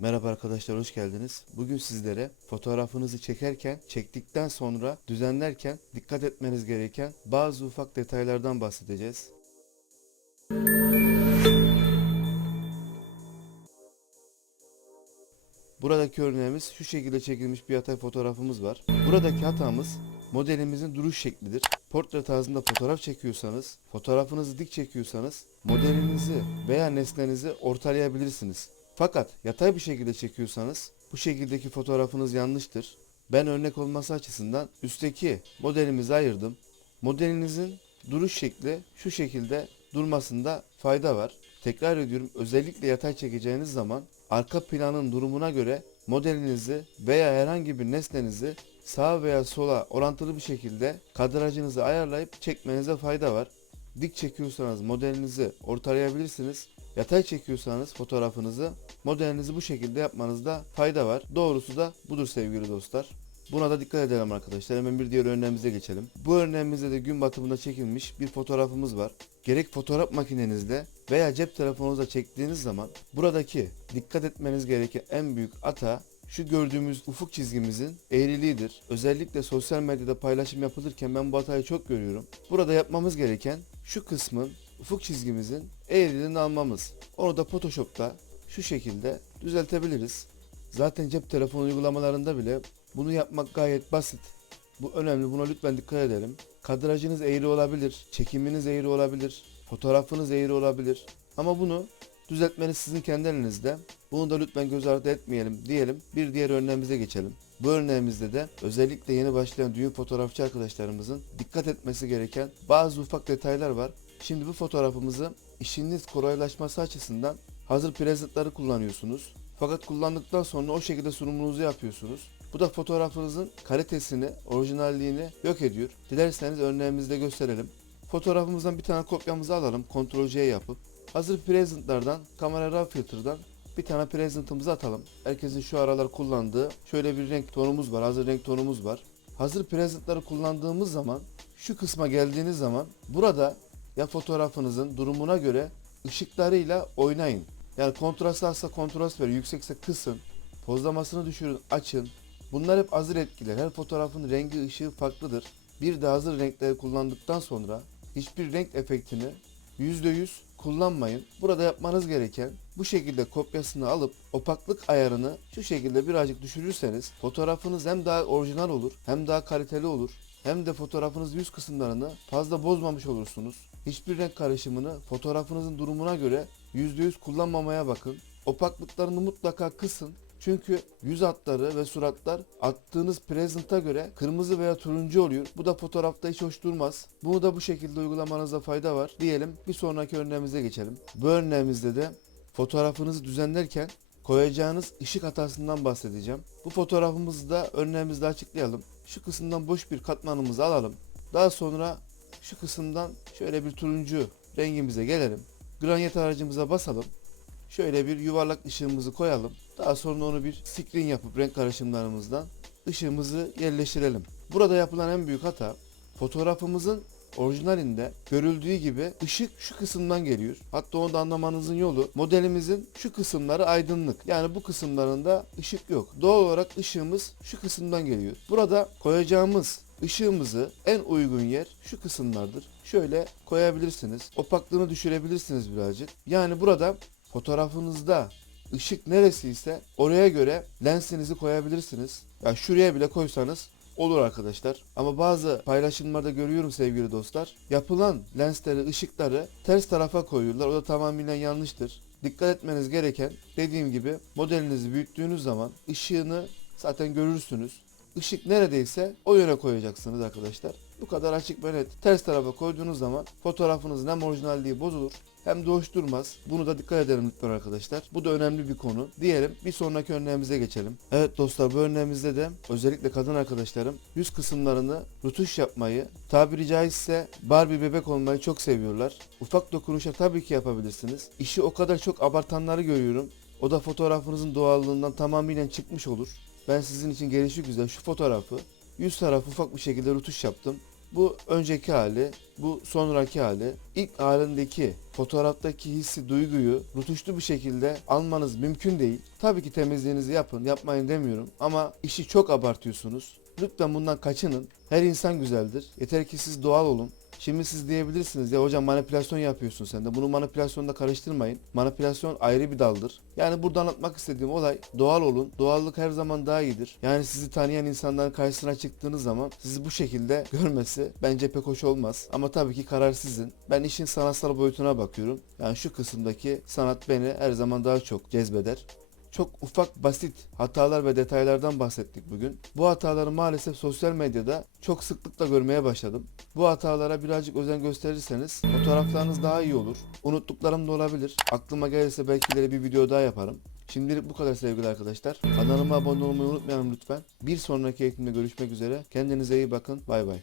Merhaba arkadaşlar hoş geldiniz. Bugün sizlere fotoğrafınızı çekerken, çektikten sonra düzenlerken dikkat etmeniz gereken bazı ufak detaylardan bahsedeceğiz. Buradaki örneğimiz şu şekilde çekilmiş bir yatay fotoğrafımız var. Buradaki hatamız modelimizin duruş şeklidir. Portre tarzında fotoğraf çekiyorsanız, fotoğrafınızı dik çekiyorsanız modelinizi veya nesnenizi ortalayabilirsiniz. Fakat yatay bir şekilde çekiyorsanız bu şekildeki fotoğrafınız yanlıştır. Ben örnek olması açısından üstteki modelimizi ayırdım. Modelinizin duruş şekli şu şekilde durmasında fayda var. Tekrar ediyorum özellikle yatay çekeceğiniz zaman arka planın durumuna göre modelinizi veya herhangi bir nesnenizi sağa veya sola orantılı bir şekilde kadrajınızı ayarlayıp çekmenize fayda var. Dik çekiyorsanız modelinizi ortalayabilirsiniz. Yatay çekiyorsanız fotoğrafınızı modelinizi bu şekilde yapmanızda fayda var. Doğrusu da budur sevgili dostlar. Buna da dikkat edelim arkadaşlar. Hemen bir diğer örneğimize geçelim. Bu örneğimizde de gün batımında çekilmiş bir fotoğrafımız var. Gerek fotoğraf makinenizde veya cep telefonunuzda çektiğiniz zaman buradaki dikkat etmeniz gereken en büyük hata şu gördüğümüz ufuk çizgimizin eğriliğidir. Özellikle sosyal medyada paylaşım yapılırken ben bu hatayı çok görüyorum. Burada yapmamız gereken şu kısmın ufuk çizgimizin eğriliğini almamız. Onu da Photoshop'ta şu şekilde düzeltebiliriz. Zaten cep telefonu uygulamalarında bile bunu yapmak gayet basit. Bu önemli. Buna lütfen dikkat edelim. Kadrajınız eğri olabilir, çekiminiz eğri olabilir, fotoğrafınız eğri olabilir. Ama bunu düzeltmeniz sizin kendi elinizde. Bunu da lütfen göz ardı etmeyelim diyelim. Bir diğer örneğimize geçelim. Bu örneğimizde de özellikle yeni başlayan düğün fotoğrafçı arkadaşlarımızın dikkat etmesi gereken bazı ufak detaylar var. Şimdi bu fotoğrafımızı işiniz kolaylaşması açısından hazır presentları kullanıyorsunuz. Fakat kullandıktan sonra o şekilde sunumunuzu yapıyorsunuz. Bu da fotoğrafınızın kalitesini, orijinalliğini yok ediyor. Dilerseniz örneğimizde gösterelim. Fotoğrafımızdan bir tane kopyamızı alalım. Ctrl C yapıp hazır presentlardan, kamera raw filter'dan bir tane present'ımızı atalım. Herkesin şu aralar kullandığı şöyle bir renk tonumuz var. Hazır renk tonumuz var. Hazır presentları kullandığımız zaman şu kısma geldiğiniz zaman burada ya fotoğrafınızın durumuna göre ışıklarıyla oynayın. Yani kontrast azsa kontrast verin, yüksekse kısın, pozlamasını düşürün, açın. Bunlar hep hazır etkiler. Her fotoğrafın rengi, ışığı farklıdır. Bir de hazır renkleri kullandıktan sonra hiçbir renk efektini %100 kullanmayın. Burada yapmanız gereken bu şekilde kopyasını alıp opaklık ayarını şu şekilde birazcık düşürürseniz fotoğrafınız hem daha orijinal olur hem daha kaliteli olur hem de fotoğrafınız yüz kısımlarını fazla bozmamış olursunuz. Hiçbir renk karışımını fotoğrafınızın durumuna göre %100 kullanmamaya bakın. Opaklıklarını mutlaka kısın. Çünkü yüz hatları ve suratlar attığınız present'a göre kırmızı veya turuncu oluyor. Bu da fotoğrafta hiç hoş durmaz. Bunu da bu şekilde uygulamanızda fayda var. Diyelim bir sonraki örneğimize geçelim. Bu örneğimizde de fotoğrafınızı düzenlerken koyacağınız ışık hatasından bahsedeceğim. Bu fotoğrafımızı da örneğimizde açıklayalım. Şu kısımdan boş bir katmanımızı alalım. Daha sonra şu kısımdan şöyle bir turuncu rengimize gelelim. Granit aracımıza basalım. Şöyle bir yuvarlak ışığımızı koyalım. Daha sonra onu bir screen yapıp renk karışımlarımızdan ışığımızı yerleştirelim. Burada yapılan en büyük hata fotoğrafımızın orijinalinde görüldüğü gibi ışık şu kısımdan geliyor. Hatta onu da anlamanızın yolu modelimizin şu kısımları aydınlık. Yani bu kısımlarında ışık yok. Doğal olarak ışığımız şu kısımdan geliyor. Burada koyacağımız ışığımızı en uygun yer şu kısımlardır. Şöyle koyabilirsiniz. Opaklığını düşürebilirsiniz birazcık. Yani burada fotoğrafınızda ışık neresiyse oraya göre lensinizi koyabilirsiniz. Ya şuraya bile koysanız olur arkadaşlar. Ama bazı paylaşımlarda görüyorum sevgili dostlar. Yapılan lensleri, ışıkları ters tarafa koyuyorlar. O da tamamen yanlıştır. Dikkat etmeniz gereken dediğim gibi modelinizi büyüttüğünüz zaman ışığını zaten görürsünüz. Işık neredeyse o yöne koyacaksınız arkadaşlar. Bu kadar açık ve net. Ters tarafa koyduğunuz zaman fotoğrafınızın hem orijinalliği bozulur hem de hoş durmaz. Bunu da dikkat edelim lütfen arkadaşlar. Bu da önemli bir konu. Diyelim bir sonraki örneğimize geçelim. Evet dostlar bu örneğimizde de özellikle kadın arkadaşlarım yüz kısımlarını rutuş yapmayı, tabiri caizse Barbie bebek olmayı çok seviyorlar. Ufak dokunuşa tabii ki yapabilirsiniz. İşi o kadar çok abartanları görüyorum. O da fotoğrafınızın doğallığından tamamen çıkmış olur. Ben sizin için gelişi güzel şu fotoğrafı yüz tarafı ufak bir şekilde rutuş yaptım. Bu önceki hali, bu sonraki hali. İlk halindeki fotoğraftaki hissi, duyguyu rutuşlu bir şekilde almanız mümkün değil. Tabii ki temizliğinizi yapın, yapmayın demiyorum ama işi çok abartıyorsunuz. Lütfen bundan kaçının. Her insan güzeldir. Yeter ki siz doğal olun. Şimdi siz diyebilirsiniz ya hocam manipülasyon yapıyorsun sen de. Bunu manipülasyonla karıştırmayın. Manipülasyon ayrı bir daldır. Yani burada anlatmak istediğim olay doğal olun. Doğallık her zaman daha iyidir. Yani sizi tanıyan insanların karşısına çıktığınız zaman sizi bu şekilde görmesi bence pek hoş olmaz. Ama tabii ki karar sizin. Ben işin sanatsal boyutuna bakıyorum. Yani şu kısımdaki sanat beni her zaman daha çok cezbeder. Çok ufak basit hatalar ve detaylardan bahsettik bugün. Bu hataları maalesef sosyal medyada çok sıklıkla görmeye başladım. Bu hatalara birazcık özen gösterirseniz fotoğraflarınız daha iyi olur. Unuttuklarım da olabilir. Aklıma gelirse belki ileri bir video daha yaparım. Şimdilik bu kadar sevgili arkadaşlar. Kanalıma abone olmayı unutmayalım lütfen. Bir sonraki eğitimde görüşmek üzere. Kendinize iyi bakın. Bay bay.